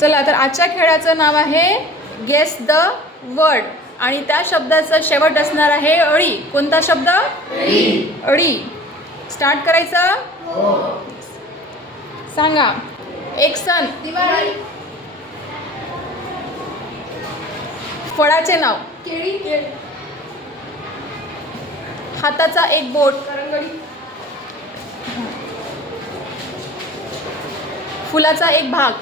चला तर आजच्या खेळाचं नाव आहे गेस द वर्ड आणि त्या शब्दाचा शेवट असणार आहे अळी. कोणता शब्द? अळी. स्टार्ट करायचं? सांगा. एक सण. दिवाळी. फळाचे नाव. केळी. हाताचा एक बोट. करंगडी. फुलाचा एक भाग.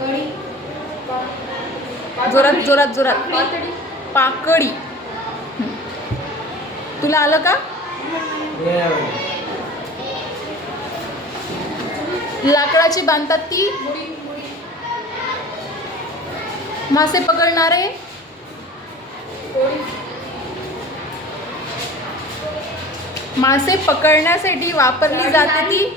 कढी. जोरात जोरात जोरात. पातळी. पाकळी. तुला आलं का? लाकडाची बांधतात ती. मासे पकडणारे. मासे पकडण्यासाठी वापरली जाते ती.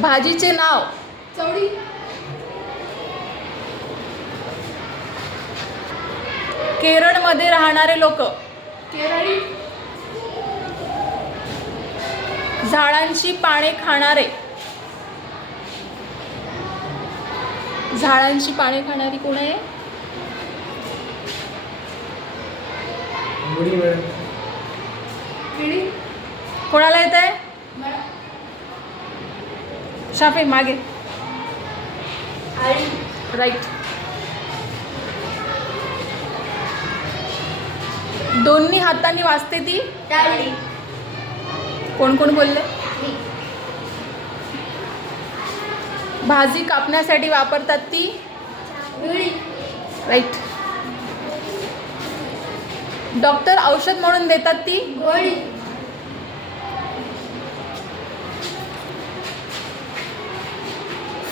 भाजीचे नाव. चवळी. केरळमध्ये राहणारे लोक. केरळी. झाडांची पाने खाणारे. झाडांची पाने खाणारी कोण आहे? किडी. कोणाला येत आहे? शाफे मागे. आळी. राईट. दोन्ही हातांनी वाजते ती. टाळी. कोण कोण बोलले? भाजी कापण्यासाठी वापरतात ती. विळी. राईट. डॉक्टर औषध म्हणून देतात ती. गोळी.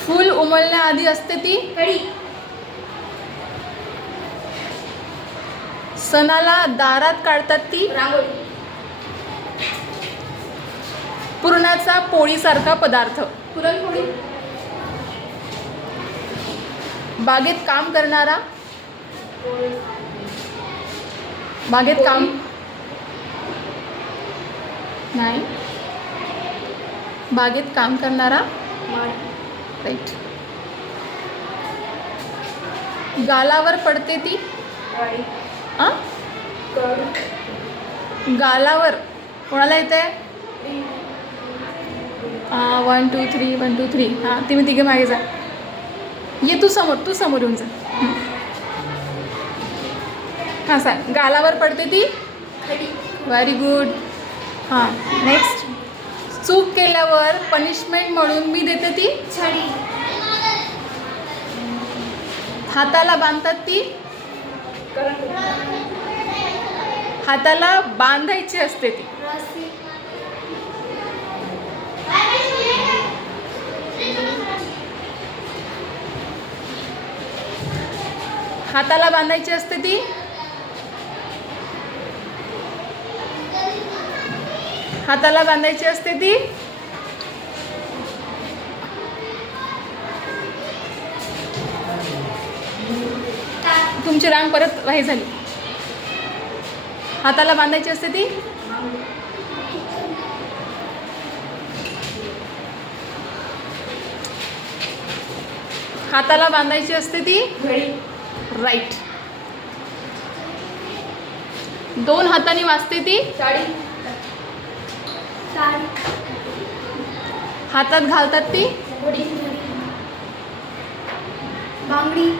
फूल उमलण्याआधी असते ती. कढी. सणाला दारात काढतात ती. रांगोळी. पुरणाचा पोळीसारखा पदार्थ. पुरणपोळी. बागेत काम करणारा. बागेत काम नाही. बागेत काम करणारा. राईट. गालावर पडते ती. गाडी. आ? गालावर कोणाला येते? 1 2 3 1 2 3. हां तुम्ही तिघे मागे जा. ये तू समोर येऊन जा. हां सांग. गालावर पडते ती. खडी. Very good. हां नेक्स्ट. चूक केल्यावर पनिशमेंट म्हणून मी देते ती. छडी. हाताला बांधतात ती. करंगडी. हाताला बांधायची असते ती. रस्सी. हाताला बांधायची असते ती. हाताला बांधायची असते ती. तुमची रांग परत वाही झाली. हाताला बांधायची असते ती. हाताला बांधायची असते ती. घडी. राईट. दोन हातांनी वाजते ती. साडी. साडी. हातात घालतात ती. घडी. बांगडी.